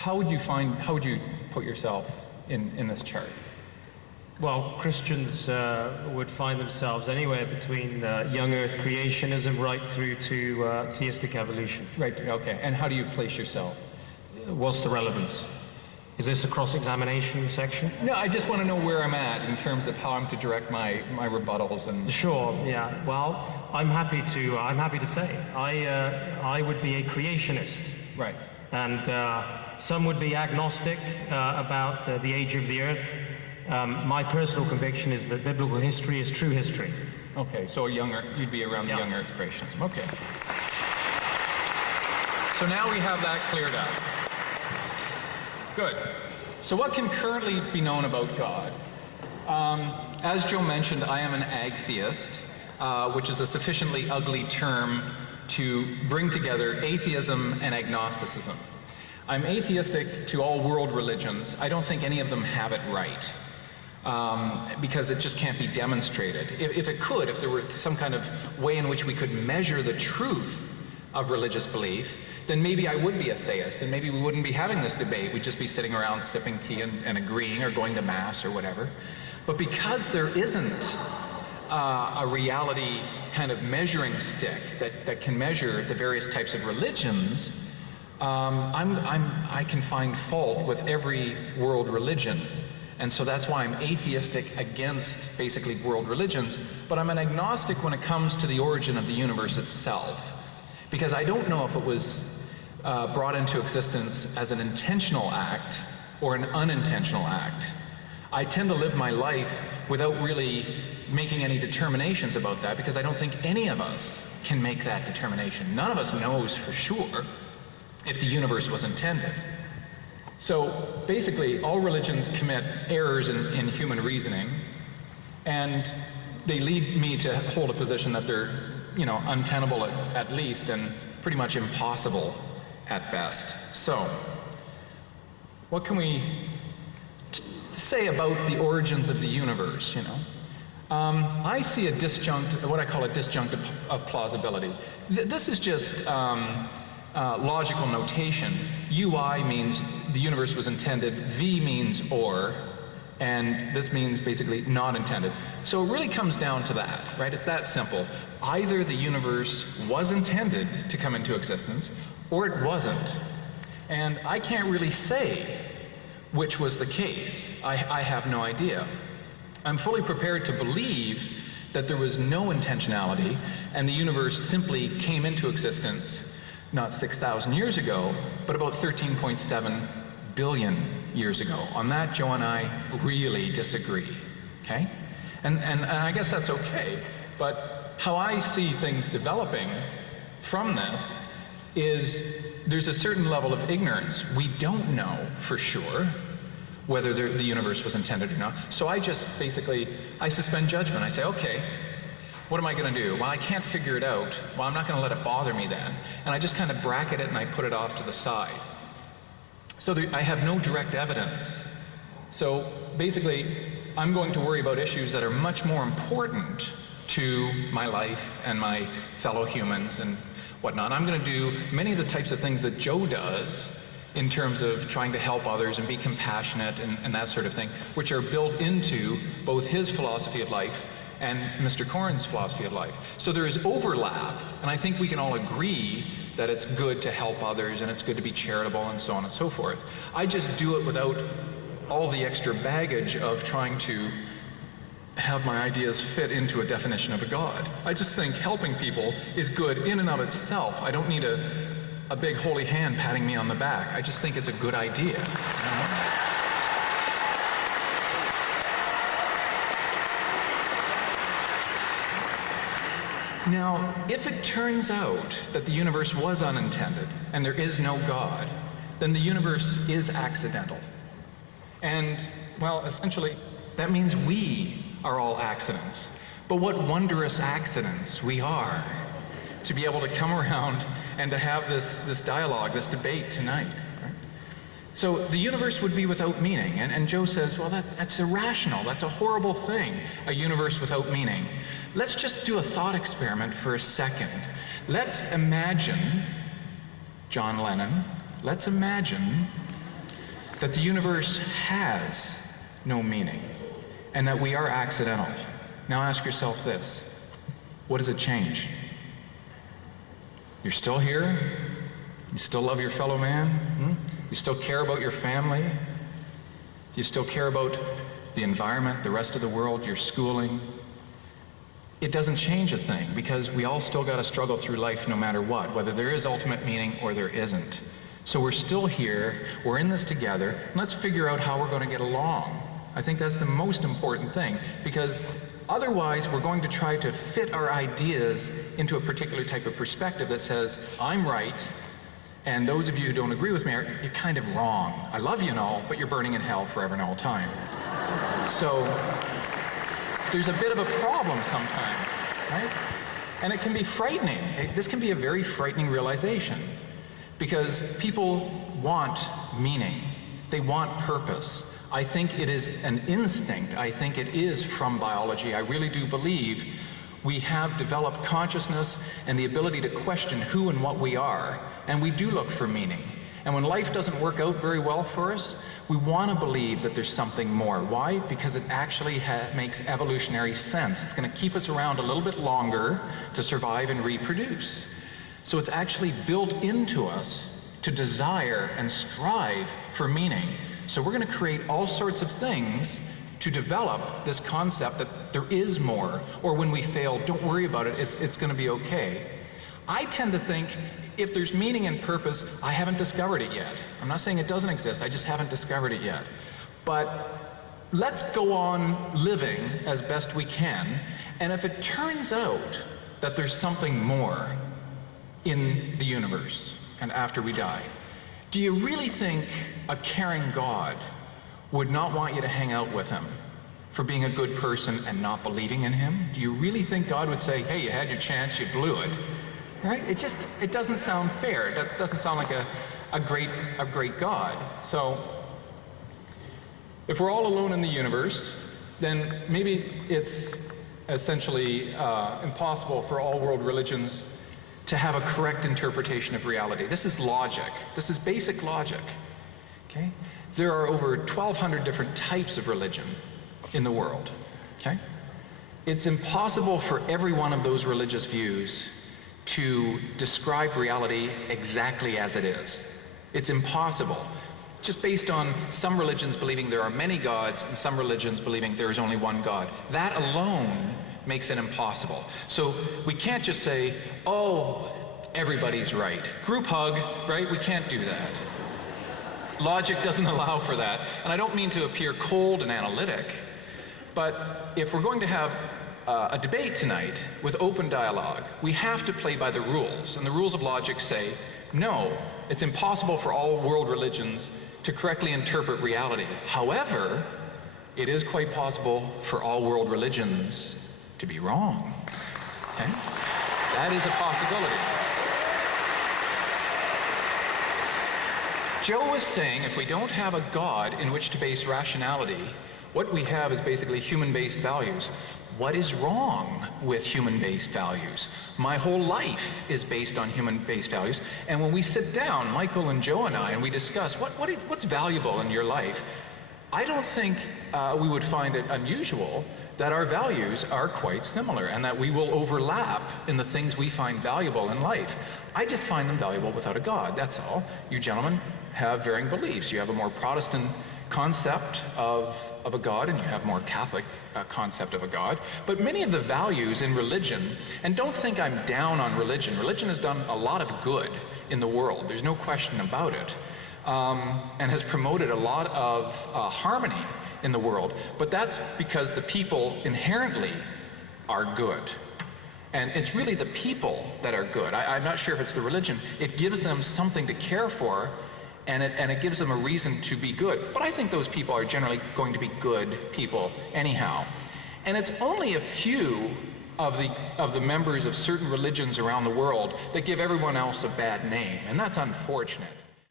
how would you put yourself in this chart? Well, Christians would find themselves anywhere between young Earth creationism right through to theistic evolution. Right, okay. And how do you place yourself? What's the relevance? Is this a cross-examination section? No, I just want to know where I'm at in terms of how I'm to direct my rebuttals and... Sure, yeah. Well, I'm happy to say I would be a creationist. Right. And some would be agnostic about the age of the Earth. My personal conviction is that biblical history is true history. Okay, so you'd be around the young Earth creationism. Okay. So now we have that cleared up. Good. So what can currently be known about God? As Joe mentioned, I am an agtheist, which is a sufficiently ugly term to bring together atheism and agnosticism. I'm atheistic to all world religions. I don't think any of them have it right, because it just can't be demonstrated. If it could, if there were some kind of way in which we could measure the truth of religious belief, then maybe I would be a theist, and maybe we wouldn't be having this debate. We'd just be sitting around sipping tea and agreeing, or going to mass or whatever. But because there isn't a reality kind of measuring stick that can measure the various types of religions, I can find fault with every world religion. And so that's why I'm atheistic against basically world religions, but I'm an agnostic when it comes to the origin of the universe itself. Because I don't know if it was brought into existence as an intentional act or an unintentional act. I tend to live my life without really making any determinations about that, because I don't think any of us can make that determination. None of us knows for sure if the universe was intended. So basically, all religions commit errors in human reasoning, and they lead me to hold a position that they're, untenable at least, and pretty much impossible at best. So, what can we say about the origins of the universe, I see what I call a disjunctive of plausibility. This is just logical notation. UI means the universe was intended, V means or, and this means basically not intended. So it really comes down to that, right? It's that simple. Either the universe was intended to come into existence, or it wasn't. And I can't really say which was the case. I have no idea. I'm fully prepared to believe that there was no intentionality, and the universe simply came into existence not 6,000 years ago, but about 13.7 billion years ago. On that, Joe and I really disagree, okay? And I guess that's okay, but how I see things developing from this is there's a certain level of ignorance. We don't know for sure whether the universe was intended or not. So I just basically, I suspend judgment. I say, okay, what am I going to do? Well, I can't figure it out. Well, I'm not going to let it bother me then. And I just kind of bracket it and I put it off to the side. So I have no direct evidence. So basically, I'm going to worry about issues that are much more important to my life and my fellow humans and whatnot. I'm going to do many of the types of things that Joe does in terms of trying to help others and be compassionate and that sort of thing, which are built into both his philosophy of life and Mr. Coren's philosophy of life. So there is overlap, and I think we can all agree that it's good to help others and it's good to be charitable and so on and so forth. I just do it without all the extra baggage of trying to have my ideas fit into a definition of a God. I just think helping people is good in and of itself. I don't need a big holy hand patting me on the back. I just think it's a good idea. Now, if it turns out that the universe was unintended and there is no God, then the universe is accidental. And, well, essentially, that means we are all accidents. But what wondrous accidents we are to be able to come around and to have this dialogue, this debate tonight. Right? So the universe would be without meaning. And Joe says, well, that's irrational. That's a horrible thing, a universe without meaning. Let's just do a thought experiment for a second. Let's imagine, John Lennon, let's imagine that the universe has no meaning, and that we are accidental. Now ask yourself this: what does it change? You're still here? You still love your fellow man? You still care about your family? You still care about the environment, the rest of the world, your schooling? It doesn't change a thing, because we all still got to struggle through life no matter what, whether there is ultimate meaning or there isn't. So we're still here, we're in this together, and let's figure out how we're going to get along. I think that's the most important thing, because otherwise we're going to try to fit our ideas into a particular type of perspective that says, I'm right, and those of you who don't agree with me, you're kind of wrong. I love you and all, but you're burning in hell forever and all time. So there's a bit of a problem sometimes, right? And it can be frightening. This can be a very frightening realization, because people want meaning. They want purpose. I think it is an instinct. I think it is from biology. I really do believe we have developed consciousness and the ability to question who and what we are, and we do look for meaning. And when life doesn't work out very well for us, we want to believe that there's something more. Why? Because it actually makes evolutionary sense. It's going to keep us around a little bit longer to survive and reproduce. So it's actually built into us to desire and strive for meaning. So we're going to create all sorts of things to develop this concept that there is more, or when we fail, don't worry about it, it's going to be okay. I tend to think if there's meaning and purpose, I haven't discovered it yet. I'm not saying it doesn't exist, I just haven't discovered it yet. But let's go on living as best we can, and if it turns out that there's something more in the universe and after we die, do you really think a caring God would not want you to hang out with him for being a good person and not believing in him? Do you really think God would say, hey, you had your chance, you blew it? Right? It doesn't sound fair. It doesn't sound like a great God. So if we're all alone in the universe, then maybe it's essentially impossible for all world religions to have a correct interpretation of reality. This is logic. This is basic logic. Okay? There are over 1,200 different types of religion in the world. Okay? It's impossible for every one of those religious views to describe reality exactly as it is. It's impossible. Just based on some religions believing there are many gods and some religions believing there is only one God. That alone makes it impossible. So we can't just say, oh, everybody's right. Group hug, right? We can't do that. Logic doesn't allow for that. And I don't mean to appear cold and analytic, but if we're going to have a debate tonight with open dialogue, we have to play by the rules. And the rules of logic say, no, it's impossible for all world religions to correctly interpret reality. However, it is quite possible for all world religions to be wrong. Okay? That is a possibility. Joe was saying if we don't have a God in which to base rationality, what we have is basically human-based values. What is wrong with human-based values? My whole life is based on human-based values, and when we sit down, Michael and Joe and I, and we discuss what's valuable in your life, I don't think we would find it unusual that our values are quite similar and that we will overlap in the things we find valuable in life. I just find them valuable without a God, that's all. You gentlemen have varying beliefs. You have a more Protestant concept of a God, and you have more Catholic concept of a God. But many of the values in religion, and don't think I'm down on religion. Religion has done a lot of good in the world. There's no question about it. And has promoted a lot of harmony in the world. But that's because the people inherently are good. And it's really the people that are good. I'm not sure if it's the religion. It gives them something to care for, and it gives them a reason to be good. But I think those people are generally going to be good people anyhow. And it's only a few of the members of certain religions around the world that give everyone else a bad name, and that's unfortunate.